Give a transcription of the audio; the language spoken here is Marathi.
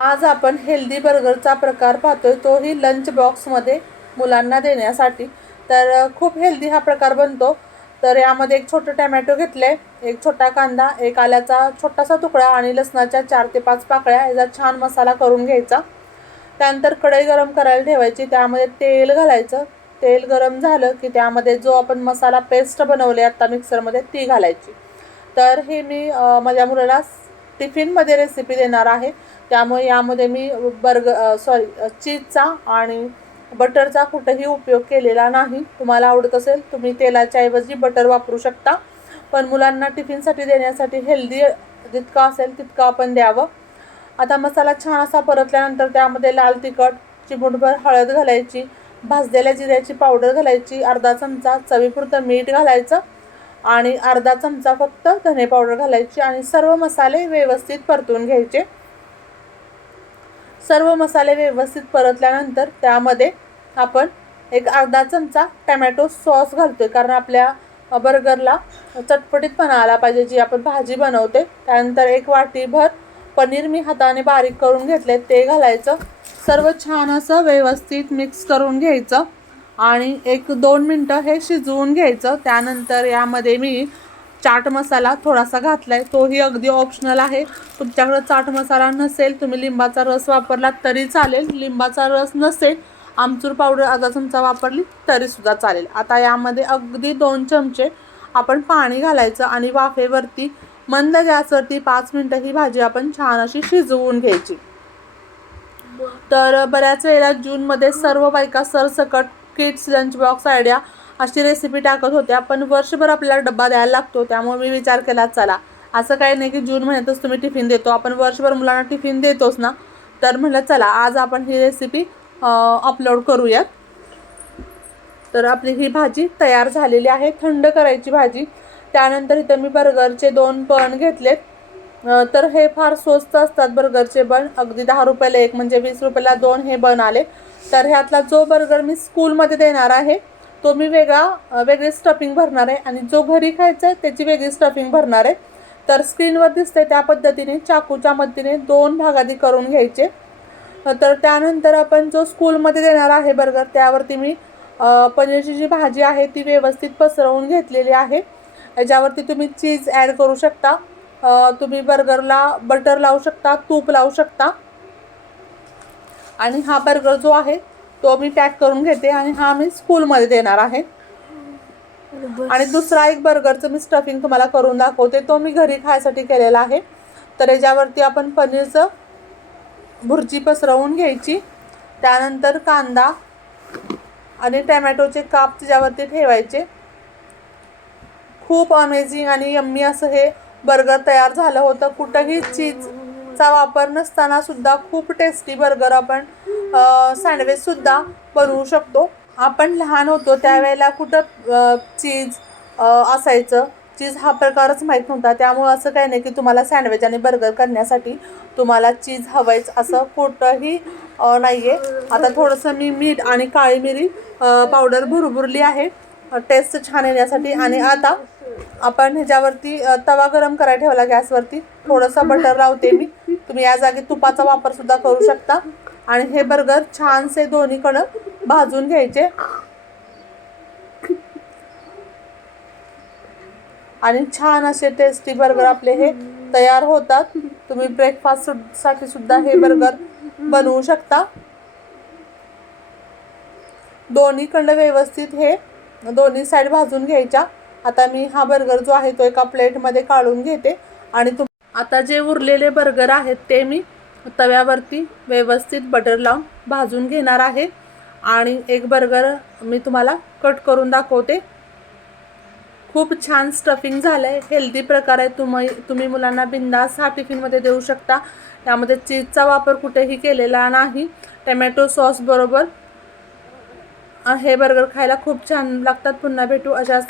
आज आपण हेल्दी बर्गरचा प्रकार पाहतोय. तोही लंच बॉक्समध्ये मुलांना देण्यासाठी. तर खूप हेल्दी हा प्रकार बनतो. तर यामध्ये एक छोटं टॅमॅटो घेतलं आहे एक छोटा कांदा एक आल्याचा छोटासा तुकडा आणि लसणाच्या चार ते पाच पाकळ्या. याचा छान मसाला करून घ्यायचा. त्यानंतर कढई गरम करायला ठेवायची. त्यामध्ये तेल घालायचं. तेल गरम झालं की त्यामध्ये जो आपण मसाला पेस्ट बनवली आत्ता मिक्सरमध्ये ती घालायची. तर हे मी माझ्या मुलाला टिफिनमध्ये रेसिपी देणार आहे. त्यामुळे यामध्ये मी बर्ग सॉरी चीजचा आणि बटरचा कुठंही उपयोग केलेला नाही. तुम्हाला आवडत असेल तुम्ही तेलाच्या ऐवजी बटर वापरू शकता. पण मुलांना टिफिनसाठी देण्यासाठी हेल्दी जितका असेल तितकं आपण द्यावं. आता मसाला छान असा परतल्यानंतर त्यामध्ये लाल तिखट चिमूटभर हळद घालायची भाजलेल्या जिऱ्याची पावडर घालायची अर्धा चमचा चवीपुरतं मीठ घालायचं आणि अर्धा चमचा फक्त धने पावडर घालायची आणि सर्व मसाले व्यवस्थित परतून घ्यायचे. सर्व मसाले व्यवस्थित परतल्यानंतर त्यामध्ये आपण एक अर्धा चमचा टमॅटो सॉस घालतो आहे कारण आपल्या बर्गरला चटपटीतपणा आला पाहिजे जी आपण भाजी बनवते. त्यानंतर एक वाटीभर पनीर मी हाताने बारीक करून घेतले. ते घालायचं. सर्व छान असं व्यवस्थित मिक्स करून घ्यायचं. आणि एक दोन मिनटं हे शिजवून घ्यायचं. त्यानंतर यामध्ये मी चाट मसाला थोडासा घातला आहे तोही अगदी ऑप्शनल आहे. तुमच्याकडं चाट मसाला नसेल तुम्ही लिंबाचा रस वापरला तरी चालेल. लिंबाचा रस नसेल आमचूर पावडर अर्धा चमचा वापरली तरीसुद्धा चालेल. आता यामध्ये अगदी दोन चमचे आपण पाणी घालायचं आणि वाफेवरती मंद गॅसवरती पाच मिनटं ही भाजी आपण छान अशी शिजवून घ्यायची. तर बऱ्याच वेळेला जूनमध्ये सर्व बायका सरसकट किड्स लंच बॉक्स आयडिया अशी रेसिपी टाकत होत्या पण वर्षभर आपल्याला डब्बा द्यायला लागतो त्यामुळे मी विचार केला चला. असं काही नाही की जून महिन्यातच तुम्ही टिफिन देतो आपण वर्षभर मुलांना टिफिन देतोच ना. तर म्हटलं चला आज आपण ही रेसिपी अपलोड करूयात. तर आपली ही भाजी तयार झालेली आहे थंड करायची भाजी. त्यानंतर इथं मी बर्गरचे दोन बन घेतलेत. तर हे फार स्वस्त असतात बर्गरचे बन अगदी दहा रुपयाला एक म्हणजे वीस रुपयाला दोन हे बन आले. तर ह्यातला जो बर्गर मी स्कूलमध्ये देणार आहे तो मी वेगळा वेगळी स्टफिंग भरणार आहे आणि जो घरी खायचा आहे त्याची वेगळी स्टफिंग भरणार आहे. तर स्क्रीनवर दिसते त्या पद्धतीने चाकूच्या मदतीने दोन भागादी करून घ्यायचे. तर त्यानंतर आपण जो स्कूलमध्ये देणार आहे बर्गर त्यावरती मी पनीरची जी भाजी आहे ती व्यवस्थित पसरवून घेतलेली आहे. याच्यावरती तुम्ही चीज ॲड करू शकता. तुम्ही बर्गरला बटर लावू शकता तूप लावू शकता. आणि हा बर्गर जो आहे तो मी पॅक करून घेते आणि हा मी स्कूलमध्ये देणार आहे. आणि दुसरा एक बर्गरचं मी स्टफिंग तुम्हाला करून दाखवते. तो मी घरी खायसाठी केलेला आहे. तर याच्यावरती आपण पनीरचं भुर्जी पसरवून घ्यायची. त्यानंतर कांदा आणि टॅमॅटोचे काप त्याच्यावरती ठेवायचे. खूप अमेझिंग आणि यम्मी असं हे बर्गर तयार झालं होतं. कुठंही चीजचा वापर नसताना सुद्धा खूप टेस्टी बर्गर आपण सँडविचसुद्धा बनवू शकतो. आपण लहान होतो त्यावेळेला कुठं चीज असायचं. चीज हा प्रकारच माहीत नव्हता. त्यामुळं असं काही नाही की तुम्हाला सँडविच आणि बर्गर करण्यासाठी तुम्हाला चीज हवंयच असं कुठंही नाही आहे आता थोडंसं मी मीठ आणि काळी मिरी पावडर भुरभुरली आहे. टेस्ट छान येण्यासाठी. आणि आता आपण ह्याच्यावरती तवा गरम करायला ठेवला गॅसवरती. थोडंसं बटर लावते मी. तुम्ही या जागी तुपाचा वापरसुद्धा करू शकता. आणि हे बर्गर छानसे दोन्हीकडं भाजून घ्यायचे. आणि छान असे टेस्टी बर्गर आपले हे तयार होतात. तुम्ही ब्रेकफास्टसाठी सुद्धा हे बर्गर बनवू शकता. दोन्हीकडं व्यवस्थित हे दोन्ही साईड भाजून घ्यायच्या. आता मी हा बर्गर जो आहे तो एका प्लेटमध्ये काढून घेते. आणि तुम आता जे उरलेले बर्गर आहेत ते मी तव्यावरती व्यवस्थित बटर लावून भाजून घेणार आहे. आणि एक बर्गर मी तुम्हाला कट करून दाखवते. खूप छान स्टफिंग झालं आहे हेल्दी प्रकार आहे तुम्ही तुम्ही मुलांना बिंदास हा टिफिनमध्ये देऊ शकता. त्यामध्ये चीजचा वापर कुठेही केलेला नाही. टमॅटो सॉस बरोबर. हे बर्गर खायला खूप छान लागतात. पुन्हा भेटू अशाच